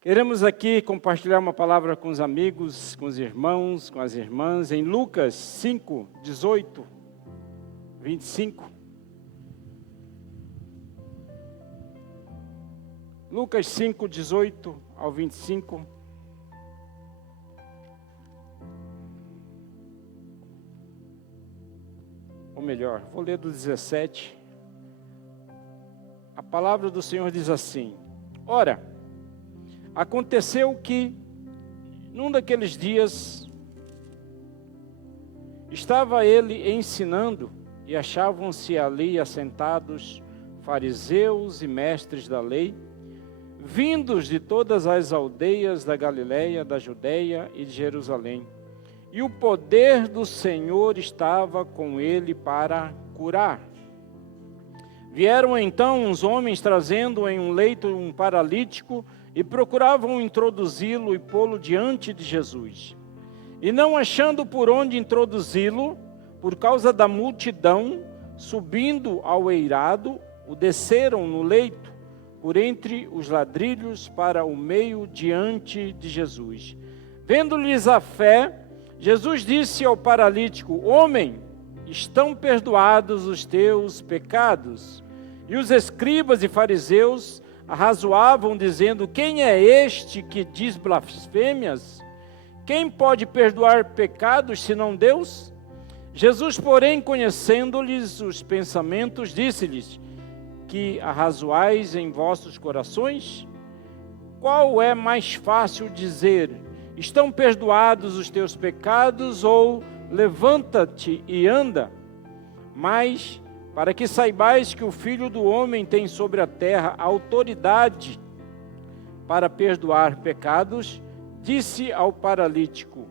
Queremos aqui compartilhar uma palavra com os amigos, com os irmãos, com as irmãs, em Lucas 5, 18, 25. Lucas 5, 18 ao 25. Ou melhor, vou ler do 17. A palavra do Senhor diz assim: Ora, aconteceu que, num daqueles dias, estava ele ensinando e achavam-se ali assentados fariseus e mestres da lei, vindos de todas as aldeias da Galileia, da Judeia e de Jerusalém. E o poder do Senhor estava com ele para curar. Vieram então uns homens trazendo em um leito um paralítico e procuravam introduzi-lo e pô-lo diante de Jesus. E não achando por onde introduzi-lo, por causa da multidão, subindo ao eirado, o desceram no leito, por entre os ladrilhos para o meio diante de Jesus. Vendo-lhes a fé, Jesus disse ao paralítico: Homem, estão perdoados os teus pecados. E os escribas e fariseus arrazoavam, dizendo: Quem é este que diz blasfêmias? Quem pode perdoar pecados, senão Deus? Jesus, porém, conhecendo-lhes os pensamentos, disse-lhes: Que arrazoais em vossos corações? Qual é mais fácil dizer: Estão perdoados os teus pecados, ou levanta-te e anda? Mas, para que saibais que o Filho do Homem tem sobre a terra autoridade para perdoar pecados, disse ao paralítico: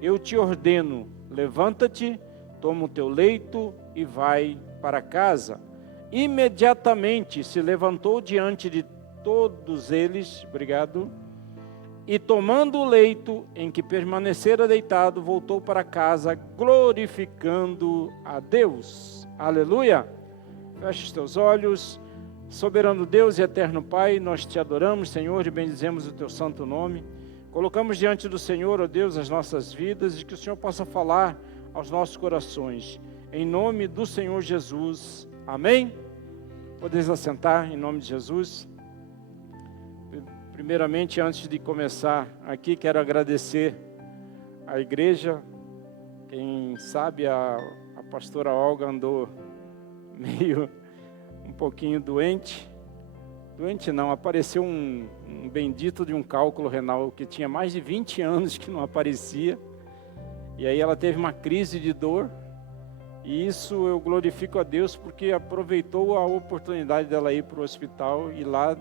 Eu te ordeno, levanta-te, toma o teu leito e vai para casa. Imediatamente se levantou diante de todos eles, e tomando o leito em que permanecera deitado, voltou para casa, glorificando a Deus. Aleluia! Feche os teus olhos. Soberano Deus e eterno Pai, nós te adoramos, Senhor, e bendizemos o teu santo nome. Colocamos diante do Senhor, ó Deus, as nossas vidas, e que o Senhor possa falar aos nossos corações. Em nome do Senhor Jesus. Amém? Podeis assentar em nome de Jesus. Primeiramente, antes de começar aqui, quero agradecer à igreja. Quem sabe a pastora Olga andou meio um pouquinho doente. Doente não, apareceu um bendito de um cálculo renal que tinha mais de 20 anos que não aparecia. E aí ela teve uma crise de dor. E isso eu glorifico a Deus porque aproveitou a oportunidade dela ir para o hospital e lá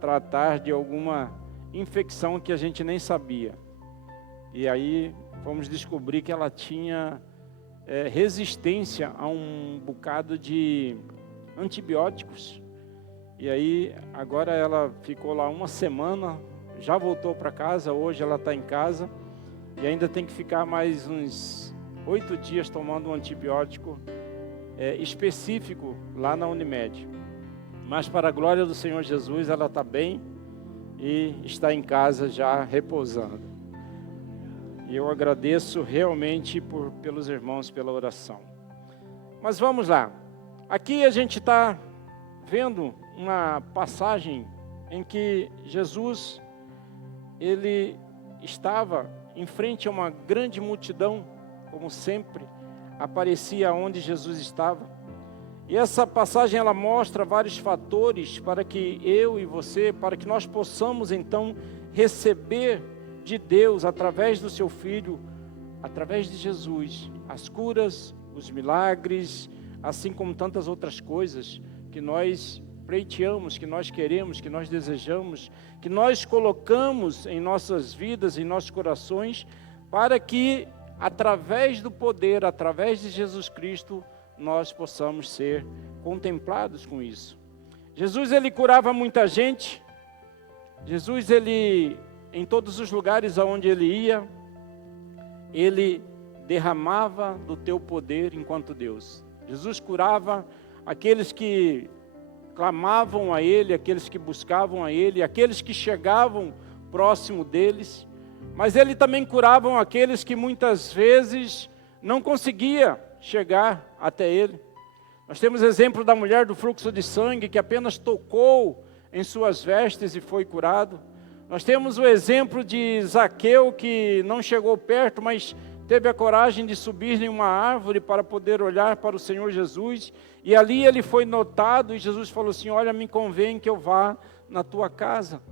tratar de alguma infecção que a gente nem sabia. E aí fomos descobrir que ela tinha resistência a um bocado de antibióticos. E aí agora ela ficou lá uma semana, já voltou para casa, hoje ela está em casa e ainda tem que ficar mais uns 8 dias tomando um antibiótico específico lá na Unimed. Mas para a glória do Senhor Jesus, ela está bem e está em casa já repousando. E eu agradeço realmente pelos irmãos, pela oração. Mas vamos lá. Aqui a gente está vendo uma passagem em que Jesus, ele estava em frente a uma grande multidão, como sempre, aparecia onde Jesus estava. E essa passagem ela mostra vários fatores para que eu e você, para que nós possamos então receber de Deus, através do seu Filho, através de Jesus, as curas, os milagres, assim como tantas outras coisas que nós pleiteamos, que nós queremos, que nós desejamos, que nós colocamos em nossas vidas, em nossos corações, para que através do poder, através de Jesus Cristo, nós possamos ser contemplados com isso. Jesus, ele curava muita gente. Jesus, ele, em todos os lugares aonde ele ia, ele derramava do teu poder enquanto Deus. Jesus curava aqueles que clamavam a Ele, aqueles que buscavam a Ele, aqueles que chegavam próximo deles, mas Ele também curava aqueles que muitas vezes não conseguia chegar até Ele. Nós temos exemplo da mulher do fluxo de sangue, que apenas tocou em suas vestes e foi curado. Nós temos o exemplo de Zaqueu, que não chegou perto, mas teve a coragem de subir em uma árvore para poder olhar para o Senhor Jesus, e ali ele foi notado, e Jesus falou assim: olha, me convém que eu vá na tua casa.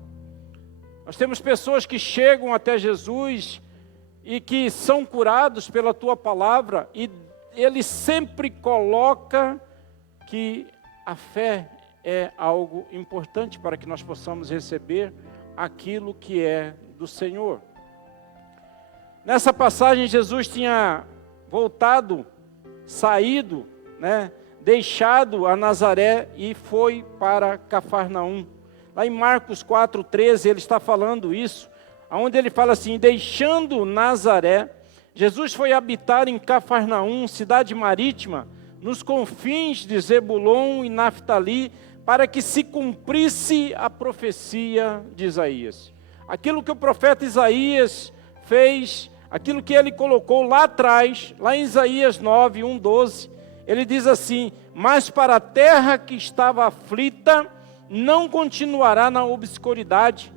Nós temos pessoas que chegam até Jesus e que são curados pela tua palavra, e Ele sempre coloca que a fé é algo importante para que nós possamos receber aquilo que é do Senhor. Nessa passagem, Jesus tinha voltado, saído, deixado a Nazaré e foi para Cafarnaum. Lá em Marcos 4,13, ele está falando isso, onde ele fala assim: deixando Nazaré, Jesus foi habitar em Cafarnaum, cidade marítima, nos confins de Zebulon e Naftali, para que se cumprisse a profecia de Isaías. Aquilo que o profeta Isaías fez, aquilo que ele colocou lá atrás, lá em Isaías 9, 1, 12, ele diz assim: mas para a terra que estava aflita, não continuará na obscuridade.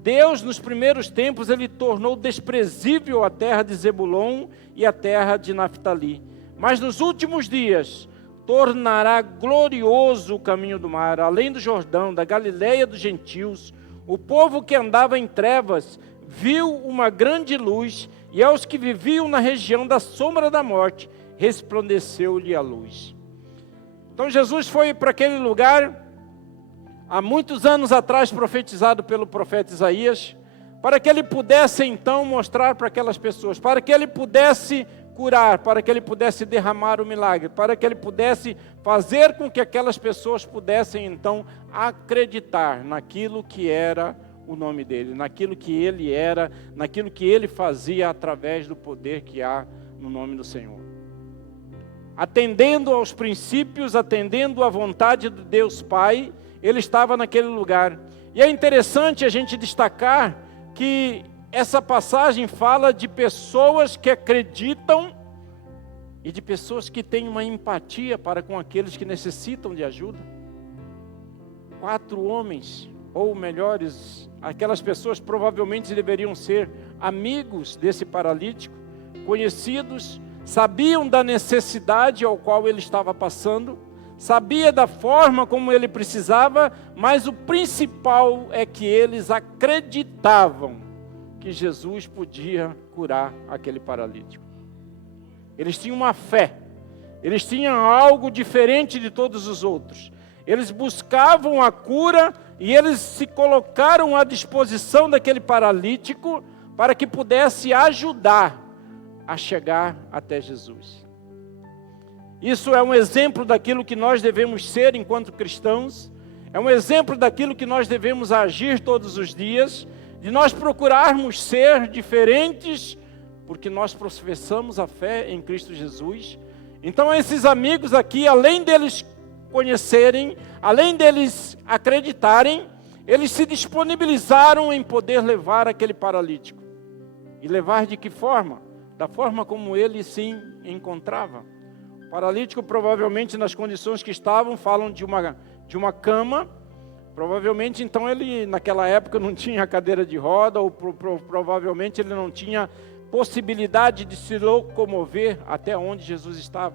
Deus, nos primeiros tempos, Ele tornou desprezível a terra de Zebulon e a terra de Naftali. Mas nos últimos dias, tornará glorioso o caminho do mar, além do Jordão, da Galileia dos gentios. O povo que andava em trevas viu uma grande luz, e aos que viviam na região da sombra da morte, resplandeceu-lhe a luz. Então Jesus foi para aquele lugar, há muitos anos atrás, profetizado pelo profeta Isaías, para que ele pudesse então mostrar para aquelas pessoas, para que ele pudesse curar, para que ele pudesse derramar o milagre, para que ele pudesse fazer com que aquelas pessoas pudessem então acreditar naquilo que era o nome dele, naquilo que ele era, naquilo que ele fazia através do poder que há no nome do Senhor. Atendendo aos princípios, atendendo à vontade de Deus Pai, ele estava naquele lugar. E é interessante a gente destacar que essa passagem fala de pessoas que acreditam e de pessoas que têm uma empatia para com aqueles que necessitam de ajuda. 4 homens, ou melhores, aquelas pessoas provavelmente deveriam ser amigos desse paralítico, conhecidos, sabiam da necessidade ao qual ele estava passando, sabia da forma como ele precisava, mas o principal é que eles acreditavam que Jesus podia curar aquele paralítico. Eles tinham uma fé, eles tinham algo diferente de todos os outros. Eles buscavam a cura e eles se colocaram à disposição daquele paralítico para que pudesse ajudar a chegar até Jesus. Isso é um exemplo daquilo que nós devemos ser enquanto cristãos, é um exemplo daquilo que nós devemos agir todos os dias, de nós procurarmos ser diferentes, porque nós professamos a fé em Cristo Jesus. Então esses amigos aqui, além deles conhecerem, além deles acreditarem, eles se disponibilizaram em poder levar aquele paralítico. E levar de que forma? Da forma como ele se encontrava. O paralítico, provavelmente, nas condições que estavam, falam de uma cama. Provavelmente, então, ele, naquela época, não tinha cadeira de roda, ou provavelmente ele não tinha possibilidade de se locomover até onde Jesus estava.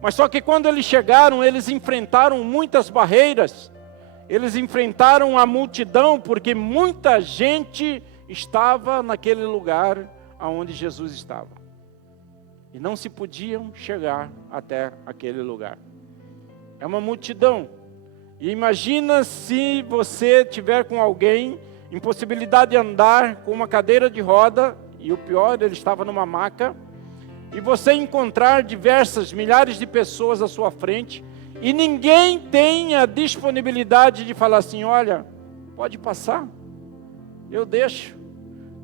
Mas só que quando eles chegaram, eles enfrentaram muitas barreiras, eles enfrentaram a multidão, porque muita gente estava naquele lugar onde Jesus estava. E não se podiam chegar até aquele lugar. É uma multidão. E imagina se você tiver com alguém, impossibilidade de andar, com uma cadeira de roda, e o pior, ele estava numa maca, e você encontrar milhares de pessoas à sua frente, e ninguém tem a disponibilidade de falar assim: olha, pode passar, eu deixo.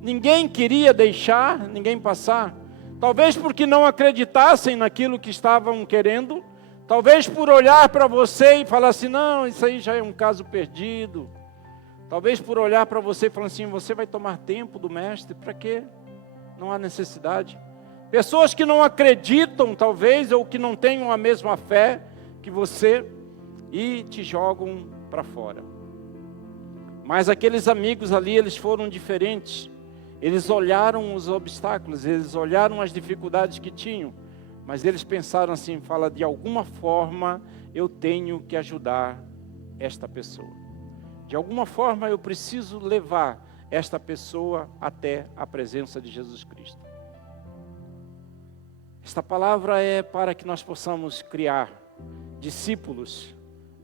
Ninguém queria deixar ninguém passar. Talvez porque não acreditassem naquilo que estavam querendo, Talvez por olhar para você e falar assim, não, isso aí já é um caso perdido. Talvez por olhar para você e falar assim, você vai tomar tempo do mestre, para quê? Não há necessidade. Pessoas que não acreditam, talvez, ou que não tenham a mesma fé que você, e te jogam para fora. Mas aqueles amigos ali, eles foram diferentes. Eles olharam os obstáculos, eles olharam as dificuldades que tinham, mas eles pensaram assim, fala, de alguma forma eu tenho que ajudar esta pessoa. De alguma forma eu preciso levar esta pessoa até a presença de Jesus Cristo. Esta palavra é para que nós possamos criar discípulos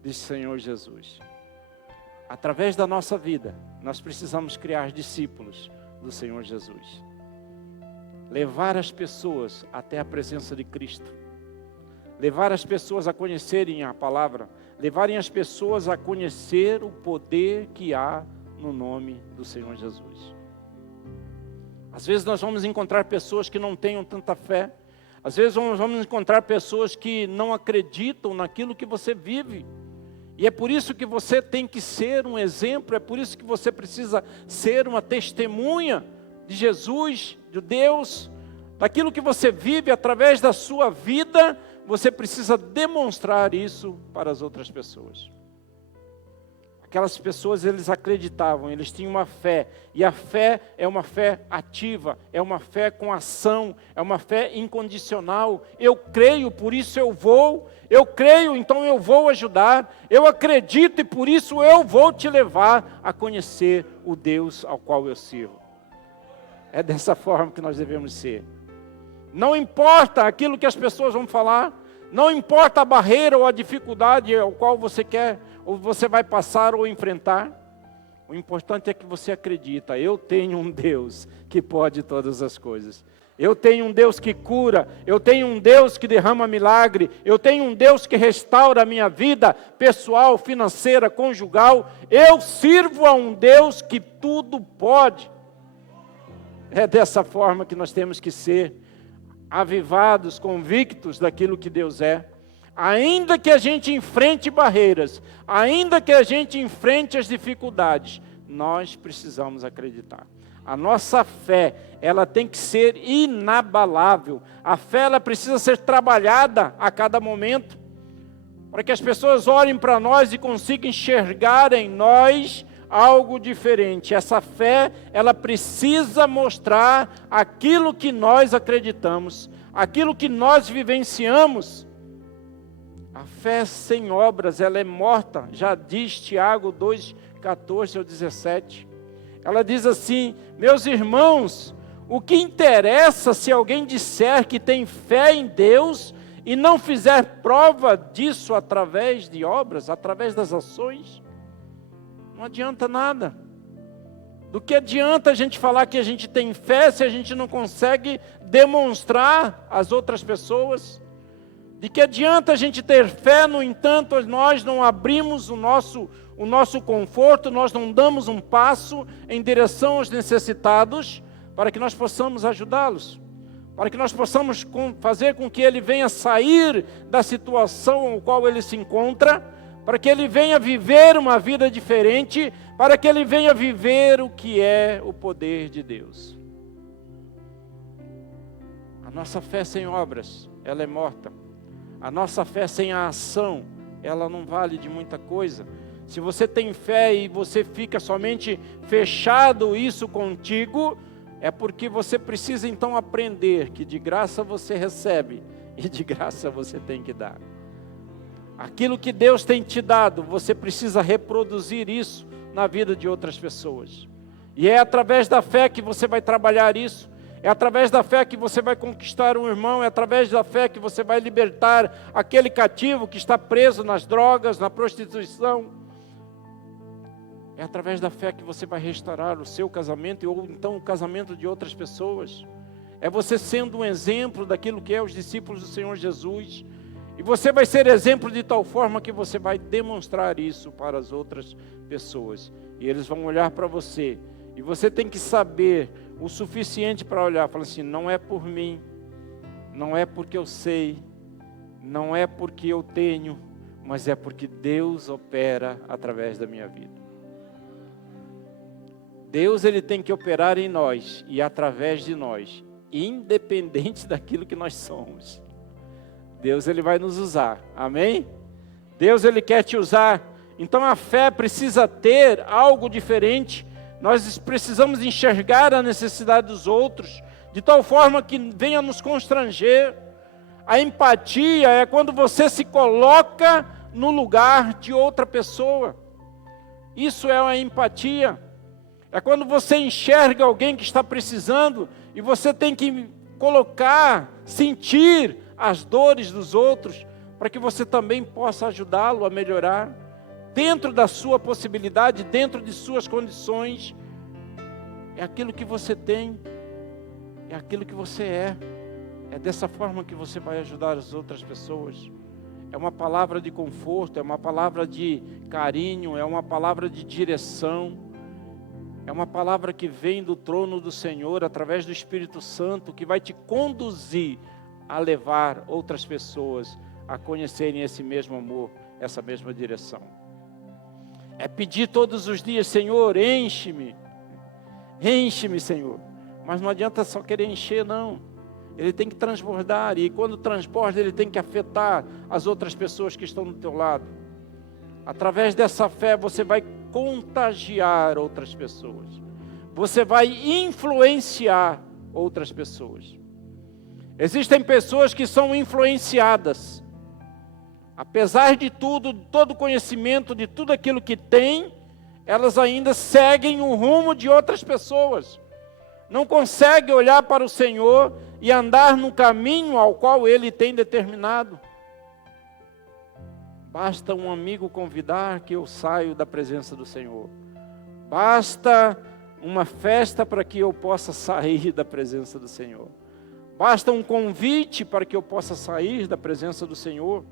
do Senhor Jesus. Através da nossa vida, nós precisamos criar discípulos do Senhor Jesus. Levar as pessoas até a presença de Cristo. Levar as pessoas a conhecerem a palavra. Levarem as pessoas a conhecer o poder que há no nome do Senhor Jesus. Às vezes nós vamos encontrar pessoas que não tenham tanta fé. Às vezes nós vamos encontrar pessoas que não acreditam naquilo que você vive. E é por isso que você tem que ser um exemplo, é por isso que você precisa ser uma testemunha de Jesus, de Deus, daquilo que você vive através da sua vida, você precisa demonstrar isso para as outras pessoas. Aquelas pessoas, eles acreditavam, eles tinham uma fé, e a fé é uma fé ativa, é uma fé com ação, é uma fé incondicional. Eu creio, por isso eu vou, eu creio, então eu vou ajudar, eu acredito e por isso eu vou te levar a conhecer o Deus ao qual eu sirvo. É dessa forma que nós devemos ser. Não importa aquilo que as pessoas vão falar, não importa a barreira ou a dificuldade ao qual você quer, ou você vai passar ou enfrentar, o importante é que você acredita, eu tenho um Deus que pode todas as coisas. Eu tenho um Deus que cura, eu tenho um Deus que derrama milagre, eu tenho um Deus que restaura a minha vida pessoal, financeira, conjugal. Eu sirvo a um Deus que tudo pode. É dessa forma que nós temos que ser, avivados, convictos daquilo que Deus é. Ainda que a gente enfrente barreiras, ainda que a gente enfrente as dificuldades, nós precisamos acreditar. A nossa fé, ela tem que ser inabalável. A fé, ela precisa ser trabalhada a cada momento, para que as pessoas olhem para nós e consigam enxergar em nós algo diferente. Essa fé, ela precisa mostrar aquilo que nós acreditamos, aquilo que nós vivenciamos. A fé sem obras, ela é morta, já diz Tiago 2, 14 ao 17. Ela diz assim, meus irmãos, o que interessa se alguém disser que tem fé em Deus e não fizer prova disso através de obras, através das ações? Não adianta nada. Do que adianta a gente falar que a gente tem fé se a gente não consegue demonstrar às outras pessoas? De que adianta a gente ter fé, no entanto, nós não abrimos o nosso conforto, nós não damos um passo em direção aos necessitados, para que nós possamos ajudá-los, para que nós possamos fazer com que ele venha sair da situação em qual ele se encontra, para que ele venha viver uma vida diferente, para que ele venha viver o que é o poder de Deus. A nossa fé sem obras, ela é morta. A nossa fé sem a ação, ela não vale de muita coisa. Se você tem fé e você fica somente fechado isso contigo, é porque você precisa então aprender que de graça você recebe e de graça você tem que dar. Aquilo que Deus tem te dado, você precisa reproduzir isso na vida de outras pessoas. E é através da fé que você vai trabalhar isso. É através da fé que você vai conquistar um irmão, é através da fé que você vai libertar aquele cativo que está preso nas drogas, na prostituição. É através da fé que você vai restaurar o seu casamento ou então o casamento de outras pessoas. É você sendo um exemplo daquilo que é os discípulos do Senhor Jesus. E você vai ser exemplo de tal forma que você vai demonstrar isso para as outras pessoas. E eles vão olhar para você. E você tem que saber o suficiente para olhar, falar assim, não é por mim, não é porque eu sei, não é porque eu tenho, mas é porque Deus opera através da minha vida. Deus, Ele tem que operar em nós e através de nós, independente daquilo que nós somos. Deus, Ele vai nos usar, amém? Deus, Ele quer te usar. Então a fé precisa ter algo diferente. Nós precisamos enxergar a necessidade dos outros, de tal forma que venha nos constranger. A empatia é quando você se coloca no lugar de outra pessoa. Isso é a empatia. É quando você enxerga alguém que está precisando e você tem que colocar, sentir as dores dos outros, para que você também possa ajudá-lo a melhorar, dentro da sua possibilidade, dentro de suas condições. É aquilo que você tem, é aquilo que você é. É dessa forma que você vai ajudar as outras pessoas. É uma palavra de conforto, é uma palavra de carinho, é uma palavra de direção. É uma palavra que vem do trono do Senhor, através do Espírito Santo, que vai te conduzir a levar outras pessoas a conhecerem esse mesmo amor, essa mesma direção. É pedir todos os dias: Senhor, enche-me, Senhor. Mas não adianta só querer encher, não. Ele tem que transbordar, e quando transborda, ele tem que afetar as outras pessoas que estão do teu lado. Através dessa fé, você vai contagiar outras pessoas. Você vai influenciar outras pessoas. Existem pessoas que são influenciadas. Apesar de tudo, de todo o conhecimento, de tudo aquilo que tem, elas ainda seguem o rumo de outras pessoas. Não conseguem olhar para o Senhor e andar no caminho ao qual Ele tem determinado. Basta um amigo convidar que eu saio da presença do Senhor. Basta uma festa para que eu possa sair da presença do Senhor. Basta um convite para que eu possa sair da presença do Senhor.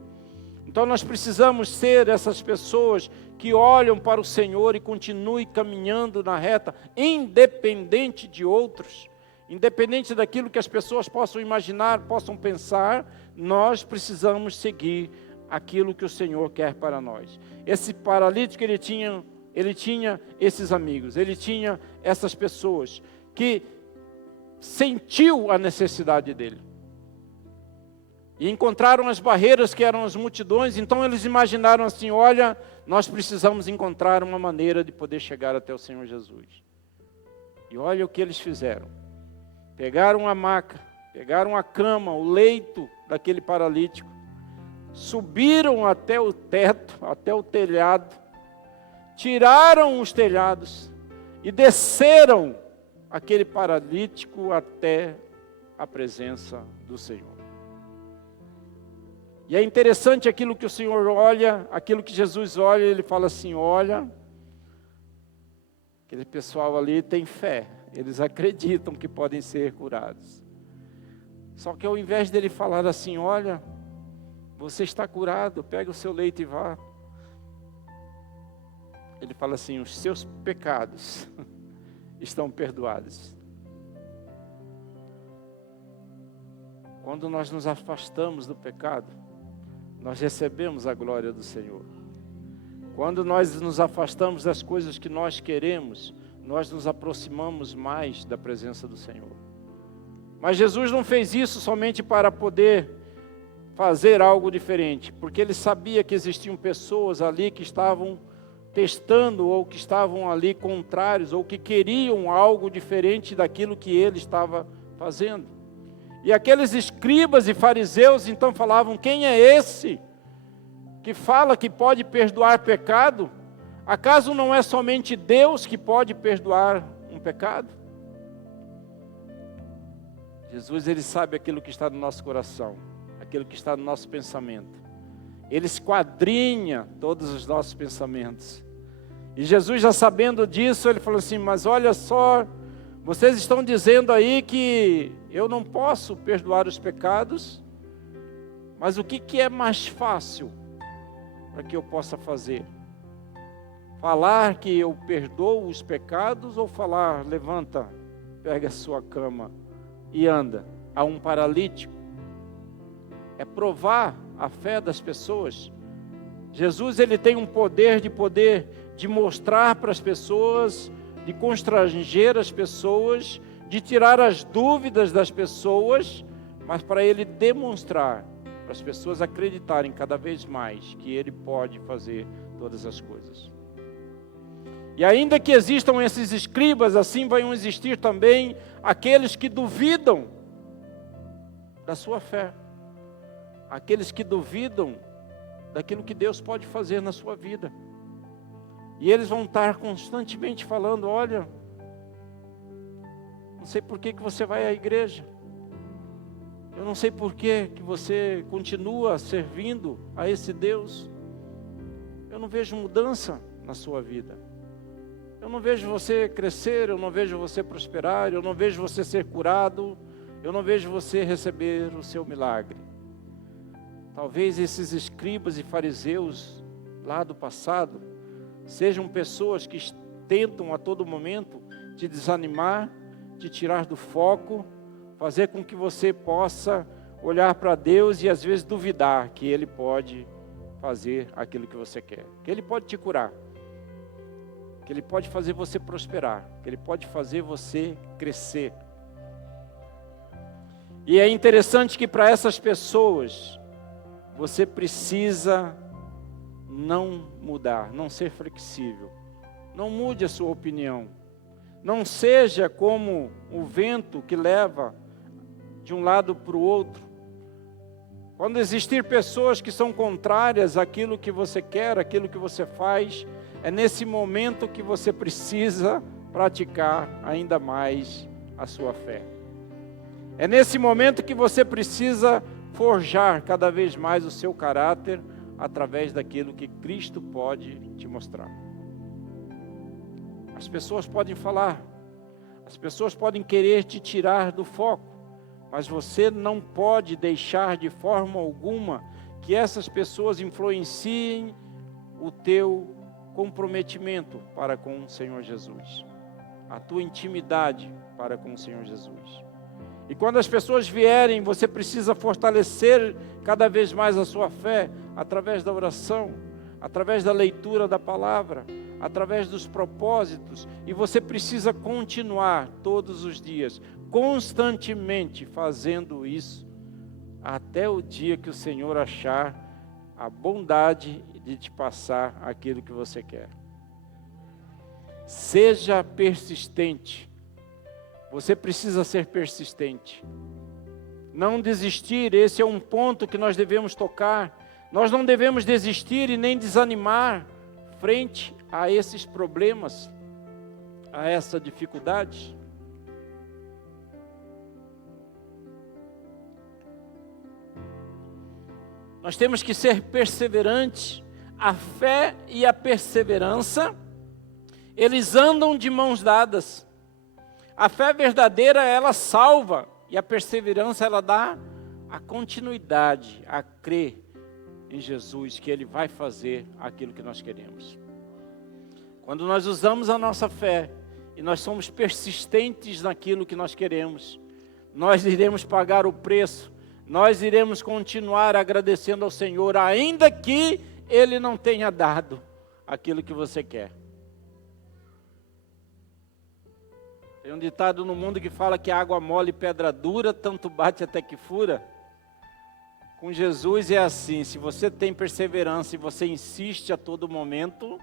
Então nós precisamos ser essas pessoas que olham para o Senhor e continuem caminhando na reta, independente de outros, independente daquilo que as pessoas possam imaginar, possam pensar. Nós precisamos seguir aquilo que o Senhor quer para nós. Esse paralítico, ele tinha esses amigos, ele tinha essas pessoas que sentiu a necessidade dele. E encontraram as barreiras que eram as multidões, então eles imaginaram assim: olha, nós precisamos encontrar uma maneira de poder chegar até o Senhor Jesus. E olha o que eles fizeram. Pegaram a maca, pegaram a cama, o leito daquele paralítico, subiram até o teto, até o telhado, tiraram os telhados e desceram aquele paralítico até a presença do Senhor. E é interessante aquilo que o Senhor olha, aquilo que Jesus olha, Ele fala assim: olha, aquele pessoal ali tem fé, eles acreditam que podem ser curados. Só que ao invés dele falar assim: olha, você está curado, pega o seu leito e vá, ele fala assim: os seus pecados estão perdoados. Quando nós nos afastamos do pecado, nós recebemos a glória do Senhor. Quando nós nos afastamos das coisas que nós queremos, nós nos aproximamos mais da presença do Senhor. Mas Jesus não fez isso somente para poder fazer algo diferente, porque Ele sabia que existiam pessoas ali que estavam testando, ou que estavam ali contrários, ou que queriam algo diferente daquilo que Ele estava fazendo. E aqueles escribas e fariseus então falavam: quem é esse que fala que pode perdoar pecado? Acaso não é somente Deus que pode perdoar um pecado? Jesus, Ele sabe aquilo que está no nosso coração, aquilo que está no nosso pensamento. Ele esquadrinha todos os nossos pensamentos. E Jesus, já sabendo disso, Ele falou assim: mas olha só, vocês estão dizendo aí que eu não posso perdoar os pecados, mas o que é mais fácil para que eu possa fazer? Falar que eu perdoo os pecados, ou falar: levanta, pega a sua cama e anda, a um paralítico? É provar a fé das pessoas. Jesus, ele tem um poder de mostrar para as pessoas, de constranger as pessoas, de tirar as dúvidas das pessoas, mas para ele demonstrar, para as pessoas acreditarem cada vez mais que ele pode fazer todas as coisas. E ainda que existam esses escribas, assim vão existir também aqueles que duvidam da sua fé, aqueles que duvidam daquilo que Deus pode fazer na sua vida. E eles vão estar constantemente falando: olha, não sei por que você vai à igreja, eu não sei por que você continua servindo a esse Deus, eu não vejo mudança na sua vida, eu não vejo você crescer, eu não vejo você prosperar, eu não vejo você ser curado, eu não vejo você receber o seu milagre. Talvez esses escribas e fariseus lá do passado sejam pessoas que tentam a todo momento te desanimar, te tirar do foco, fazer com que você possa olhar para Deus e às vezes duvidar que Ele pode fazer aquilo que você quer, que Ele pode te curar, que Ele pode fazer você prosperar, que Ele pode fazer você crescer. E é interessante que para essas pessoas, você precisa não mudar, não ser flexível. Não mude a sua opinião. Não seja como o vento que leva de um lado para o outro. Quando existir pessoas que são contrárias àquilo que você quer, àquilo que você faz, é nesse momento que você precisa praticar ainda mais a sua fé. É nesse momento que você precisa forjar cada vez mais o seu caráter através daquilo que Cristo pode te mostrar. As pessoas podem falar, as pessoas podem querer te tirar do foco, mas você não pode deixar de forma alguma que essas pessoas influenciem o teu comprometimento para com o Senhor Jesus, a tua intimidade para com o Senhor Jesus. E quando as pessoas vierem, você precisa fortalecer cada vez mais a sua fé, através da oração, através da leitura da palavra, através dos propósitos, e você precisa continuar todos os dias, constantemente fazendo isso, até o dia que o Senhor achar a bondade de te passar aquilo que você quer. Seja persistente. Você precisa ser persistente. Não desistir, esse é um ponto que nós devemos tocar. Nós não devemos desistir e nem desanimar frente a esses problemas, a essa dificuldade. Nós temos que ser perseverantes. A fé e a perseverança, eles andam de mãos dadas. A fé verdadeira, ela salva, e a perseverança, ela dá a continuidade, a crer em Jesus, que Ele vai fazer aquilo que nós queremos. Quando nós usamos a nossa fé, e nós somos persistentes naquilo que nós queremos, nós iremos pagar o preço, nós iremos continuar agradecendo ao Senhor, ainda que Ele não tenha dado aquilo que você quer. Tem um ditado no mundo que fala que água mole e pedra dura, tanto bate até que fura. Com Jesus é assim, se você tem perseverança e você insiste a todo momento,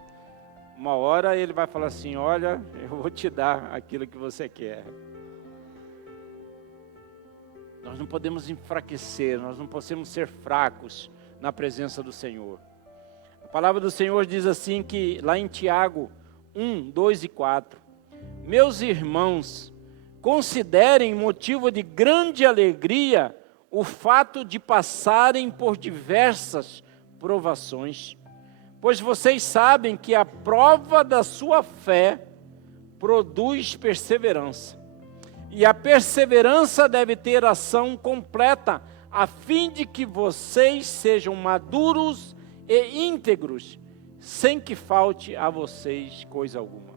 uma hora Ele vai falar assim: olha, eu vou te dar aquilo que você quer. Nós não podemos enfraquecer, nós não podemos ser fracos na presença do Senhor. A palavra do Senhor diz assim, que lá em Tiago 1, 2 e 4, meus irmãos, considerem motivo de grande alegria o fato de passarem por diversas provações, pois vocês sabem que a prova da sua fé produz perseverança. E a perseverança deve ter ação completa, a fim de que vocês sejam maduros e íntegros, sem que falte a vocês coisa alguma.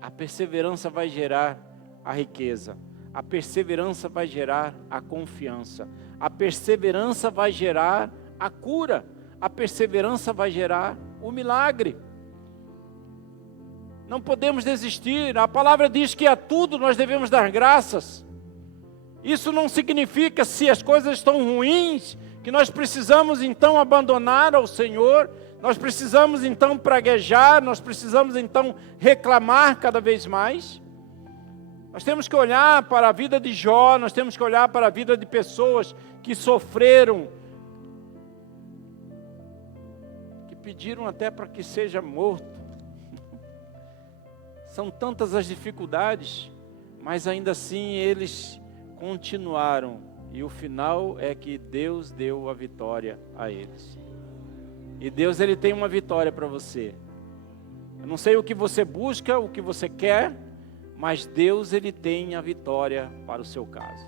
A perseverança vai gerar a riqueza, a perseverança vai gerar a confiança, A perseverança vai gerar a cura. A perseverança vai gerar o milagre. Não podemos desistir. A palavra diz que a tudo nós devemos dar graças. Isso não significa, se as coisas estão ruins, que nós precisamos então abandonar ao Senhor, nós precisamos então praguejar, nós precisamos então reclamar cada vez mais. Nós temos que olhar para a vida de Jó, nós temos que olhar para a vida de pessoas que sofreram, que pediram até para que seja morto. São tantas as dificuldades, mas ainda assim eles continuaram. E o final é que Deus deu a vitória a eles. E Deus, Ele tem uma vitória para você. Eu não sei o que você busca, o que você quer, mas Deus, Ele tem a vitória para o seu caso.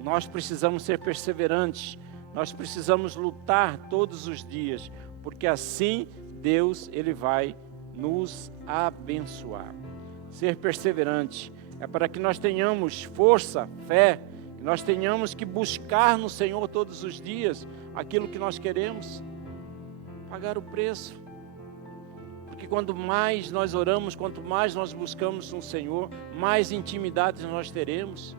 Nós precisamos ser perseverantes, nós precisamos lutar todos os dias, porque assim Deus, Ele vai nos abençoar. Ser perseverante é para que nós tenhamos força, fé, que nós tenhamos que buscar no Senhor todos os dias aquilo que nós queremos, pagar o preço. Porque quanto mais nós oramos, quanto mais nós buscamos no Senhor, mais intimidade nós teremos.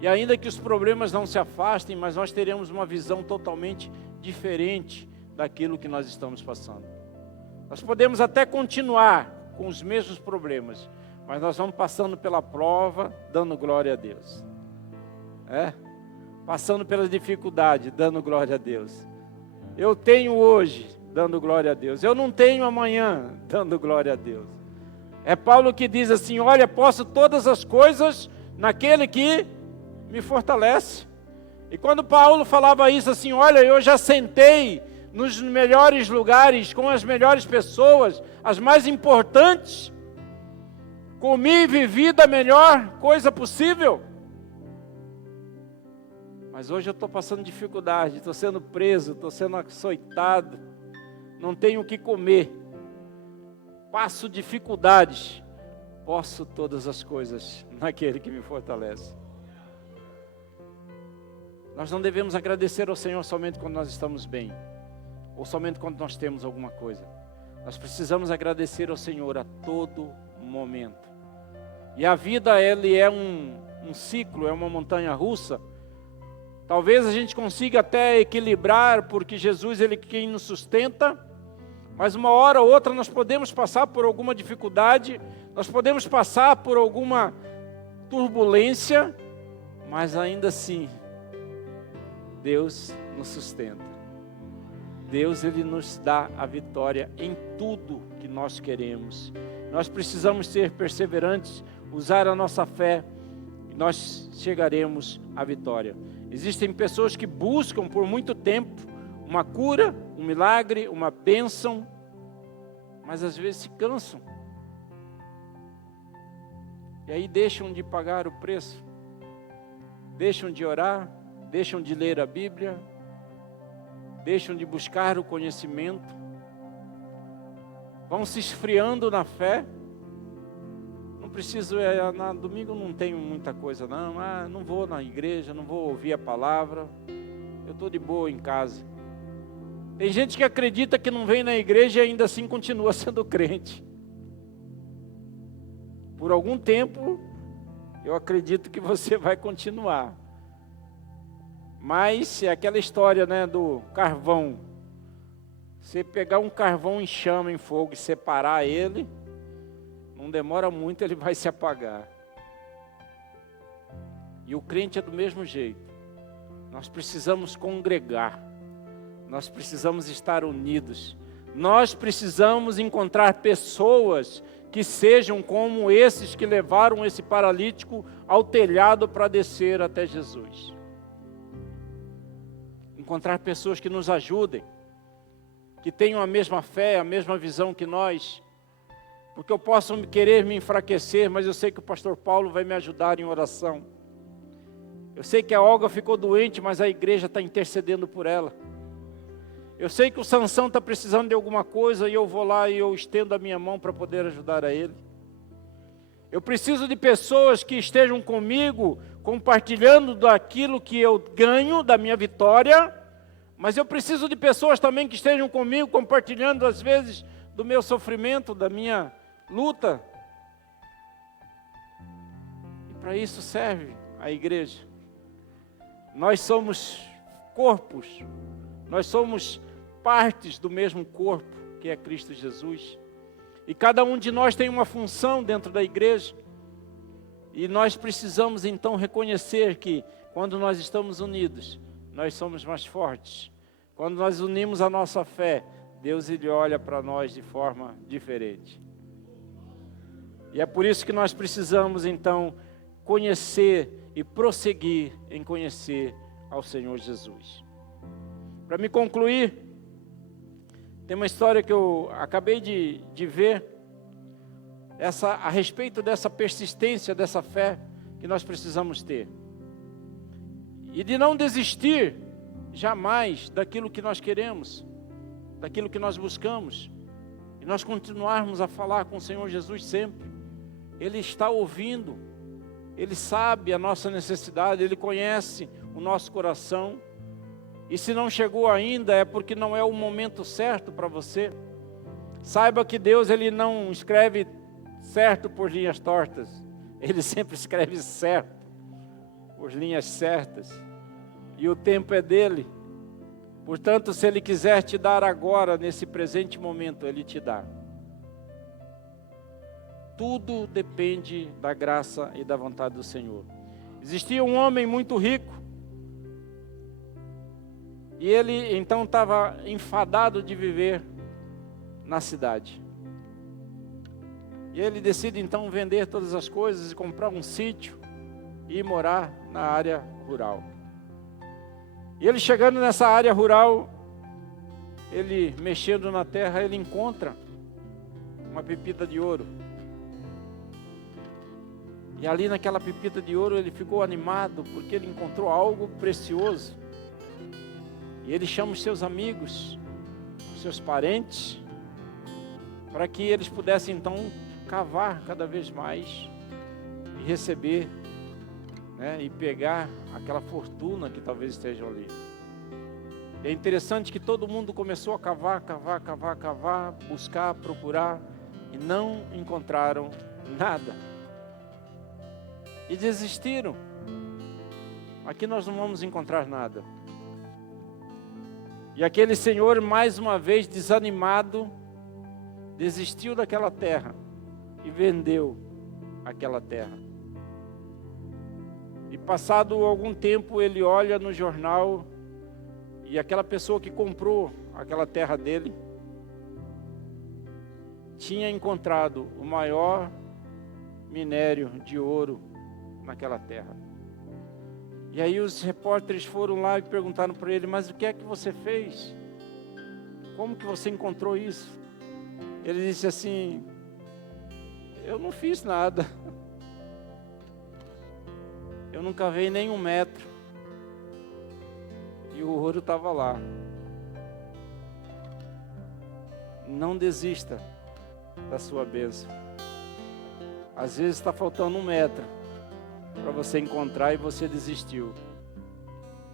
E ainda que os problemas não se afastem, mas nós teremos uma visão totalmente diferente daquilo que nós estamos passando. Nós podemos até continuar com os mesmos problemas, mas nós vamos passando pela prova, dando glória a Deus. Passando pela dificuldade, dando glória a Deus. Eu tenho hoje, dando glória a Deus. Eu não tenho amanhã, dando glória a Deus. É Paulo que diz assim: olha, posso todas as coisas naquele que me fortalece. E quando Paulo falava isso assim, olha, eu já sentei nos melhores lugares, com as melhores pessoas, as mais importantes, comi e vivi da melhor coisa possível. Mas hoje eu estou passando dificuldade, estou sendo preso, estou sendo açoitado, não tenho o que comer, passo dificuldades, posso todas as coisas naquele que me fortalece. Nós não devemos agradecer ao Senhor somente quando nós estamos bem, ou somente quando nós temos alguma coisa. Nós precisamos agradecer ao Senhor a todo momento. E a vida, ele é um ciclo, é uma montanha russa. Talvez a gente consiga até equilibrar, porque Jesus, Ele é quem nos sustenta, mas uma hora ou outra nós podemos passar por alguma dificuldade, nós podemos passar por alguma turbulência, mas ainda assim, Deus nos sustenta. Deus, Ele nos dá a vitória em tudo que nós queremos. Nós precisamos ser perseverantes, usar a nossa fé, e nós chegaremos à vitória. Existem pessoas que buscam por muito tempo uma cura, um milagre, uma bênção, mas às vezes se cansam. E aí deixam de pagar o preço, deixam de orar, deixam de ler a Bíblia, deixam de buscar o conhecimento, vão se esfriando na fé. Não preciso, na domingo não tenho muita coisa não, não vou na igreja, não vou ouvir a palavra, eu estou de boa em casa. Tem gente que acredita que não vem na igreja e ainda assim continua sendo crente. Por algum tempo, eu acredito que você vai continuar. Mas é aquela história, né, do carvão. Você pegar um carvão em chama, em fogo e separar ele, não demora muito, ele vai se apagar. E o crente é do mesmo jeito. Nós precisamos congregar. Nós precisamos estar unidos. Nós precisamos encontrar pessoas que sejam como esses que levaram esse paralítico ao telhado para descer até Jesus. Encontrar pessoas que nos ajudem, que tenham a mesma fé, a mesma visão que nós. Porque eu posso querer me enfraquecer, mas eu sei que o pastor Paulo vai me ajudar em oração. Eu sei que a Olga ficou doente, mas a igreja está intercedendo por ela. Eu sei que o Sansão está precisando de alguma coisa e eu vou lá e eu estendo a minha mão para poder ajudar a ele. Eu preciso de pessoas que estejam comigo, compartilhando daquilo que eu ganho, da minha vitória, mas eu preciso de pessoas também que estejam comigo, compartilhando às vezes do meu sofrimento, da minha luta. E para isso serve a igreja. Nós somos corpos, nós somos partes do mesmo corpo, que é Cristo Jesus. E cada um de nós tem uma função dentro da igreja. E nós precisamos então reconhecer que quando nós estamos unidos, nós somos mais fortes. Quando nós unimos a nossa fé, Deus ele olha para nós de forma diferente. E é por isso que nós precisamos então conhecer e prosseguir em conhecer ao Senhor Jesus. Para me concluir, tem uma história que eu acabei de ver, a respeito dessa persistência, dessa fé que nós precisamos ter. E de não desistir jamais daquilo que nós queremos, daquilo que nós buscamos. E nós continuarmos a falar com o Senhor Jesus sempre. Ele está ouvindo, Ele sabe a nossa necessidade, Ele conhece o nosso coração. E se não chegou ainda, é porque não é o momento certo para você. Saiba que Deus ele não escreve certo por linhas tortas. Ele sempre escreve certo por linhas certas. E o tempo é dele. Portanto, se Ele quiser te dar agora, nesse presente momento, Ele te dá. Tudo depende da graça e da vontade do Senhor. Existia um homem muito rico. E ele então estava enfadado de viver na cidade. E ele decide então vender todas as coisas e comprar um sítio e ir morar na área rural. E ele chegando nessa área rural, ele mexendo na terra, ele encontra uma pepita de ouro. E ali naquela pepita de ouro ele ficou animado porque ele encontrou algo precioso. E ele chama os seus amigos, os seus parentes, para que eles pudessem então cavar cada vez mais e receber, e pegar aquela fortuna que talvez esteja ali. É interessante que todo mundo começou a cavar, buscar, procurar e não encontraram nada. E desistiram. Aqui nós não vamos encontrar nada. E aquele senhor, mais uma vez desanimado, desistiu daquela terra e vendeu aquela terra. E passado algum tempo ele olha no jornal e aquela pessoa que comprou aquela terra dele tinha encontrado o maior minério de ouro naquela terra. E aí os repórteres foram lá e perguntaram para ele: mas o que é que você fez? Como que você encontrou isso? Ele disse assim: eu não fiz nada. Eu não cavei nem 1 metro. E o ouro estava lá. Não desista da sua bênção. Às vezes está faltando 1 metro para você encontrar e você desistiu.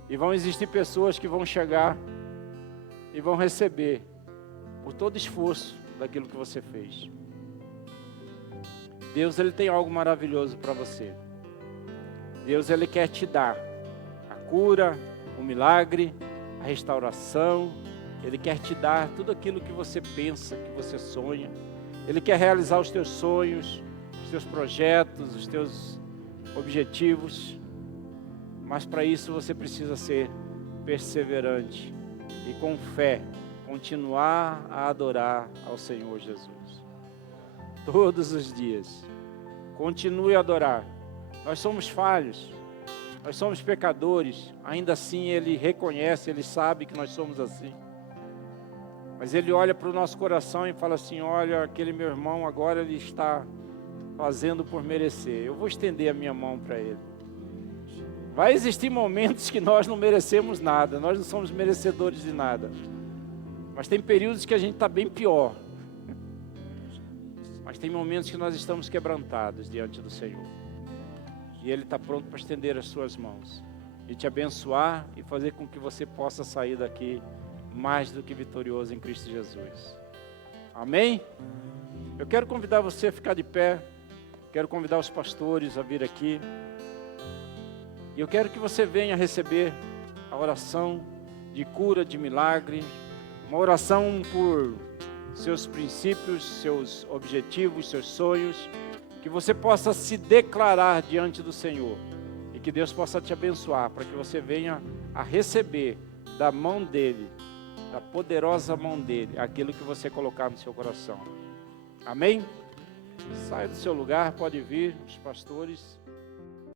E vão existir pessoas que vão chegar e vão receber por todo esforço daquilo que você fez. Deus ele tem algo maravilhoso para você. Deus ele quer te dar a cura, o milagre, a restauração. Ele quer te dar tudo aquilo que você pensa, que você sonha. Ele quer realizar os teus sonhos, os teus projetos, os teus objetivos. Mas para isso você precisa ser perseverante e com fé continuar a adorar ao Senhor Jesus. Todos os dias. Continue a adorar. Nós somos falhos, nós somos pecadores, ainda assim Ele reconhece, Ele sabe que nós somos assim. Mas Ele olha para o nosso coração e fala assim: olha, aquele meu irmão agora ele está fazendo por merecer, eu vou estender a minha mão para ele. Vai existir momentos que nós não merecemos nada, nós não somos merecedores de nada. Mas tem períodos que a gente está bem pior. Mas Mas tem momentos que nós estamos quebrantados diante do Senhor. E Ele está pronto para estender as suas mãos e te abençoar e fazer com que você possa sair daqui mais do que vitorioso em Cristo Jesus. Amém? Eu quero convidar você a ficar de pé. Quero convidar os pastores a vir aqui. E eu quero que você venha receber a oração de cura, de milagre. Uma oração por seus princípios, seus objetivos, seus sonhos. Que você possa se declarar diante do Senhor. E que Deus possa te abençoar, para que você venha a receber da mão dEle, da poderosa mão dEle, aquilo que você colocar no seu coração. Amém? Saia do seu lugar, pode vir, os pastores.